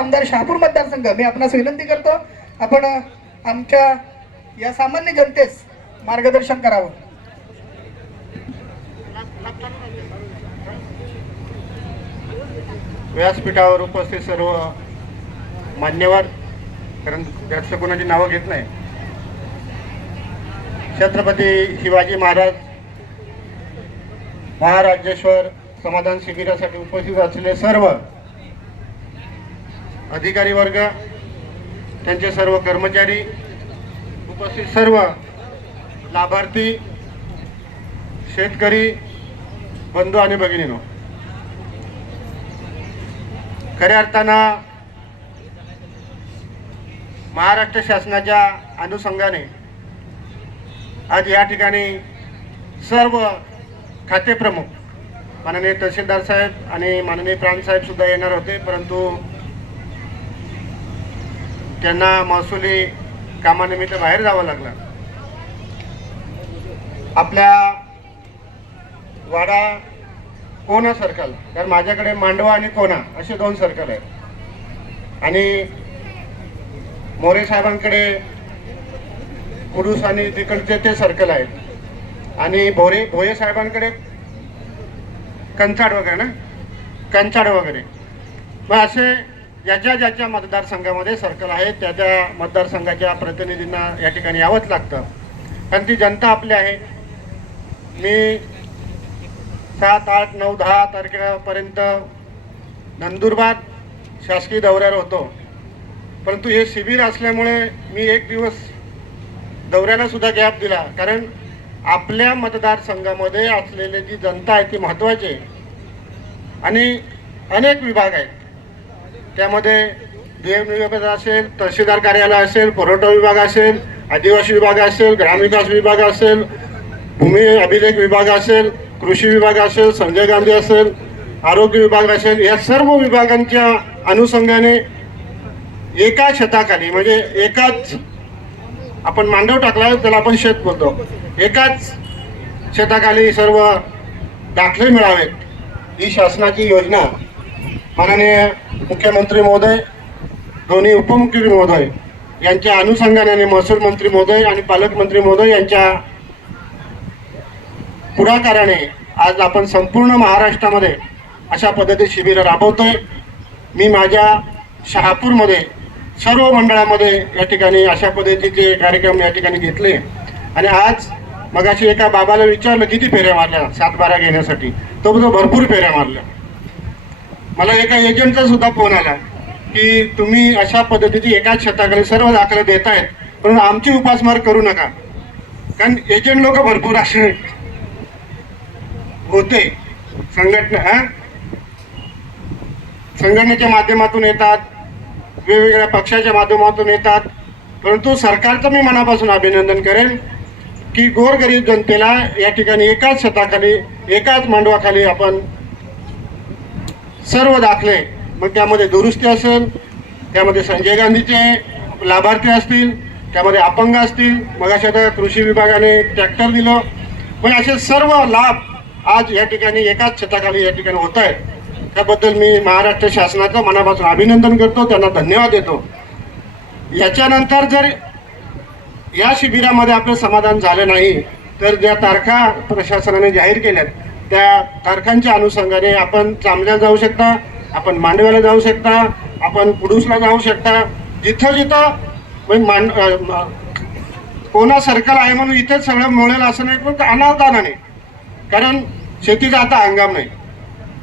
आमदार शहापूर मतदारसंघ मी आपणास विनंती करतो आपण आमच्या या सामान्य जनतेस मार्गदर्शन करावं. व्यासपीठावर उपस्थित सर्व मान्यवर, कारण जास्त कोणाची नावं घेत नाही, छत्रपती शिवाजी महाराज महाराजेश्वर समाधान शिबिरासाठी उपस्थित असलेले सर्व अधिकारी वर्ग, त्यांचे सर्व कर्मचारी, उपस्थित सर्व लाभार्थी, शेतकरी बंधू आणि भगिनींनो, खऱ्या अर्थानं महाराष्ट्र शासनाच्या अनुषंगाने आज या ठिकाणी सर्व खाते प्रमुख माननीय तहसीलदार साहेब आणि माननीय प्रांत साहेब सुद्धा येणार होते, परंतु त्यांना महसुली कामानिमित्त बाहेर जावं लागलं. आपल्या वाडा कोना सर्कल, कारण माझ्याकडे मांडवा आणि कोना असे 2 सर्कल आहेत आणि मोरे साहेबांकडे कुडूस आणि तिकडचे ते सर्कल आहेत आणि भोये साहेबांकडे कंचाड वगैरे ना कंचाड वगैरे. मग असे ज्याच्या मतदारसंघामध्ये सर्कल आहेत त्या मतदारसंघाच्या प्रतिनिधींना या ठिकाणी यावंच लागतं, कारण ती जनता आपली आहे. मी 7, 8, 9, 10 तारखेपर्यंत नंदुरबार शासकीय दौऱ्यावर होतो, परंतु हे शिबिर असल्यामुळे मी 1 दिवस दौऱ्याला सुद्धा गॅप दिला, कारण आपल्या मतदारसंघामध्ये असलेली जी जनता आहे ती महत्त्वाची आहे आणि अनेक विभाग आहेत. त्यामध्ये दुय्यम विभाग असेल, तहसीलदार कार्यालय असेल, पुरवठा विभाग असेल, आदिवासी विभाग असेल, ग्रामविकास विभाग असेल, भूमी अभिलेख विभाग असेल, कृषी विभाग असेल, संजय गांधी असेल, आरोग्य विभाग असेल, या सर्व विभागांच्या अनुषंगाने एका छताखाली म्हणजे एकाच आपण मांडव टाकला त्याला आपण शेत बोलतो, एकाच छताखाली सर्व दाखले मिळावेत ही शासनाची योजना माननीय मुख्यमंत्री महोदय, दोन्ही उपमुख्यमंत्री महोदय यांच्या अनुषंगाने आणि महसूल मंत्री महोदय आणि पालकमंत्री महोदय यांच्या पुढाकाराने आज आपण संपूर्ण महाराष्ट्रामध्ये अशा पद्धतीत शिबिरं राबवतोय. मी माझ्या शहापूरमध्ये सर्व मंडळामध्ये या ठिकाणी अशा पद्धतीचे कार्यक्रम या ठिकाणी घेतले आणि आज मगाशी एका बाबाला विचारलं किती फेऱ्या मारल्या 7-12 घेण्यासाठी, तो भरपूर फेऱ्या मारल्या. मला एका एजंटचा सुद्धा फोन आला की तुम्ही अशा पद्धतीची एकाच छताखाली सर्व दाखले देत आहेत, परंतु आमची उपासमार करू नका, कारण एजंट लोक भरपूर असे होते. संघटनेच्या माध्यमातून येतात, वेगवेगळ्या पक्षाच्या माध्यमातून येतात, परंतु सरकारचं मी मनापासून अभिनंदन करेन की गोरगरीब जनतेला या ठिकाणी एकाच छताखाली एकाच मांडवाखाली आपण सर्व दाखले, मग त्यामध्ये दुरुस्ती असेल, त्यामध्ये संजय गांधीचे लाभार्थी असतील, त्यामध्ये अपंग असतील, मग अशा कृषी विभागाने ट्रॅक्टर दिलं, पण असे सर्व लाभ आज या ठिकाणी एकाच छताखाली या ठिकाणी होत आहेत. त्याबद्दल मी महाराष्ट्र शासनाचं मनापासून अभिनंदन करतो, त्यांना धन्यवाद देतो. याच्यानंतर जर या शिबिरामध्ये आपलं समाधान झालं नाही तर ज्या तारखा प्रशासनाने जाहीर केल्यात त्या तारखांच्या अनुषंगाने आपण चांबल्याला जाऊ शकता, आपण मांडव्याला जाऊ शकता, आपण कुडूसला जाऊ शकता, जिथं जिथं कोणा सर्कल आहे म्हणून इथेच सगळं मिळेल असं नाही, पण अनावधानाने, कारण शेतीचा आता हंगाम नाही,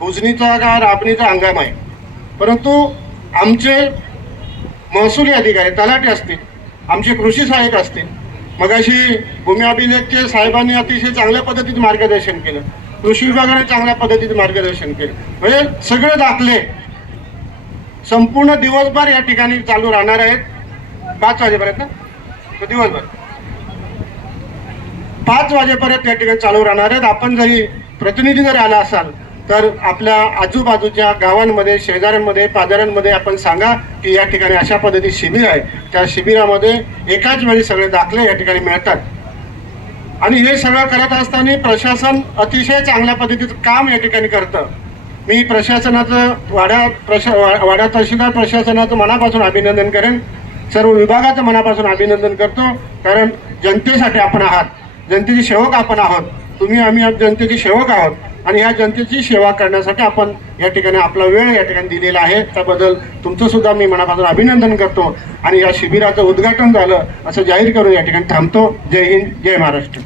उजनीचा का राबणीचा हंगाम आहे, परंतु आमचे महसुली अधिकारी तलाठी असतील, आमचे कृषी सहाय्यक असतील, मगाशी भूमी अभिलेखचे साहेबांनी अतिशय चांगल्या पद्धतीने मार्गदर्शन केलं, कृषी विभागाने चांगल्या पद्धतीने मार्गदर्शन केलं, म्हणजे सगळे दाखले संपूर्ण दिवसभर या ठिकाणी चालू राहणार आहेत. 5 वाजेपर्यंत ना दिवसभर 5 वाजेपर्यंत या ठिकाणी चालू राहणार आहेत. आपण जरी प्रतिनिधी जर आला असाल तर आपल्या आजूबाजूच्या गावांमध्ये, शेजाऱ्यांमध्ये, पाजाऱ्यांमध्ये आपण सांगा की या ठिकाणी अशा पद्धती शिबिर आहे, त्या शिबिरामध्ये एकाच वेळी सगळे दाखले या ठिकाणी मिळतात. आणि हे सगळं करत असताना प्रशासन अतिशय चांगल्या पद्धतीचं काम या ठिकाणी करतं. मी प्रशासनाचं वाडा तहसीलदार प्रशासनाचं मनापासून अभिनंदन करेन. सर्व विभागाचं मनापासून अभिनंदन करतो. कारण जनतेसाठी आपण आहात, जनतेचे सेवक आपण आहोत. आम्ही जनतेचे सेवक आहोत आणि या जनतेची सेवा करण्यासाठी आपण या ठिकाणी आपला वेळ या ठिकाणी दिलेला आहे. त्याबद्दल तुमचं सुद्धा मी मनापासून अभिनंदन करतो आणि या शिबिराचं उद्घाटन झालं असं जाहीर करून या ठिकाणी थांबतो. जय हिंद, जय महाराष्ट्र.